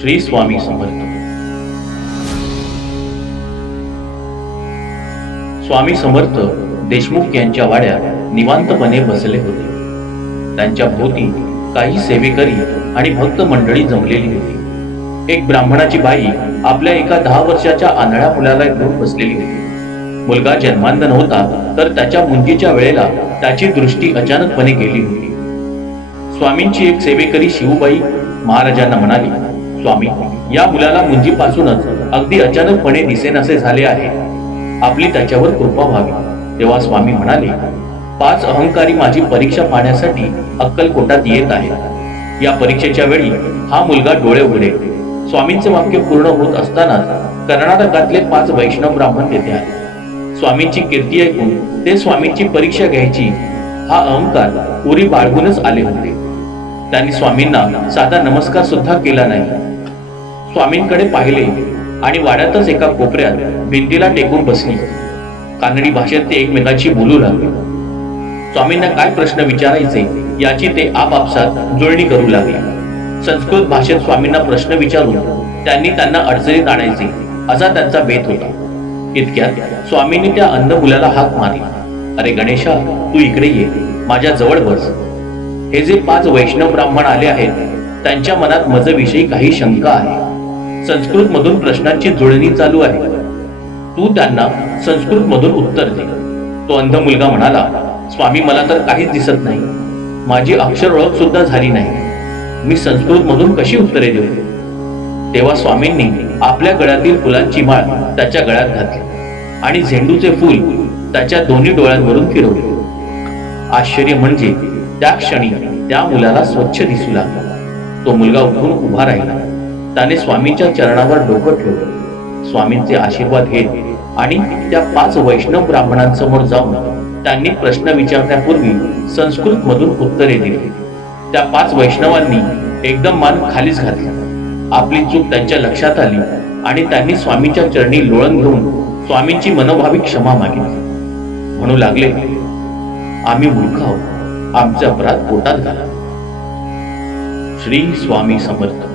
श्री स्वामी समर्थ. स्वामी समर्थ देशमुख यांच्या वाड्यात निवांतपणे बसले होते. त्यांच्या भोवती काही सेवेकरी आणि भक्त मंडळी जमलेली होती. एक ब्राह्मणाची बाई आपल्या एका 10 वर्षाच्या आंधळ्या मुलाला घेऊन बसलेली होती. मुलगा जन्मांध नव्हता, तर त्याच्या मुंजीच्या वेळेला त्याची दृष्टी अचानकपणे गेली होती. स्वामींची एक सेवेकरी शिवबाई महाराजांना म्हणाली, स्वामी, या मुलाला मुंजीपासूनच अगदी अचानकपणे दिसेनासे झाले आहे. आपली त्याच्यावर कृपा व्हावी. तेव्हा स्वामी म्हणाले, 5 अहंकारी माझी परीक्षा पाहण्यासाठी अक्कलकोटात येत आहेत. या परीक्षेच्या वेळी हा मुलगा डोळे उघडेल. स्वामींचे वाक्य पूर्ण होत असतानाच कर्नाटकातले 5 वैष्णव ब्राह्मण तेथे आले. स्वामींची कीर्ती ऐकून ते स्वामींची परीक्षा घ्यायची हा अहंकार उरी बाळगूनच आले होते. त्यांनी स्वामींना साधा नमस्कार सुद्धा केला नाही. स्वामींकडे पाहिले आणि वाड्यातच एका कोपऱ्यात भिंतीला टेकून बसली. कानडी भाषेत ते एकमेकांशी बोलू लागले. स्वामींना काय प्रश्न विचारायचे याची ते आपापसात जुळणी करू लागले. संस्कृत भाषेत स्वामींना प्रश्न विचारून त्यांना अडचणीत आणायचे असा त्यांचा बेत होता. इतक्यात स्वामींनी त्या अंध मुलाला हाक मारली. अरे गणेशा, तू इकडे ये, माझ्या जवळ बस. हे जे 5 वैष्णव ब्राह्मण आले आहेत, त्यांच्या मनात माझ्याविषयी काही शंका आहे. संस्कृत मधून प्रश्नांची जुळणी चालू आहे. तू त्यांना संस्कृत मधून उत्तर दे. तो अंध मुलगा म्हणाला, स्वामी, मला तर काहीच दिसत नाही. माझी अक्षर ओळख सुद्धा झाली नाही. मी संस्कृत मधून कशी उत्तरे देऊ? तेव्हा स्वामींनी आपल्या गळ्यातील फुलांची माळ त्याच्या गळ्यात घातली आणि झेंडूचे फूल त्याच्या दोन्ही डोळ्यांवरून फिरवले. आश्चर्य म्हणजे त्या क्षणी त्या मुलाला स्वच्छ दिसू लागला. तो मुलगा उठून उभा राहिला. त्याने स्वामींच्या चरणावर डोकं ठेवलं. स्वामींचे आशीर्वाद घेत आणि त्या 5 वैष्णव ब्राह्मणांसमोर जाऊन त्यांनी प्रश्न विचारण्यापूर्वी संस्कृत मधून उत्तरे दिली. त्या 5 वैष्णवांनी एकदम मान खालीच घातला. आपली चूक त्यांच्या लक्षात आली आणि त्यांनी स्वामींच्या चरणी लोळण घेऊन स्वामींची मनोभावी क्षमा मागितली. म्हणू लागले, आम्ही मूर्ख आहोत, आमचे अपराध पोटात घाला. श्री स्वामी समर्थ.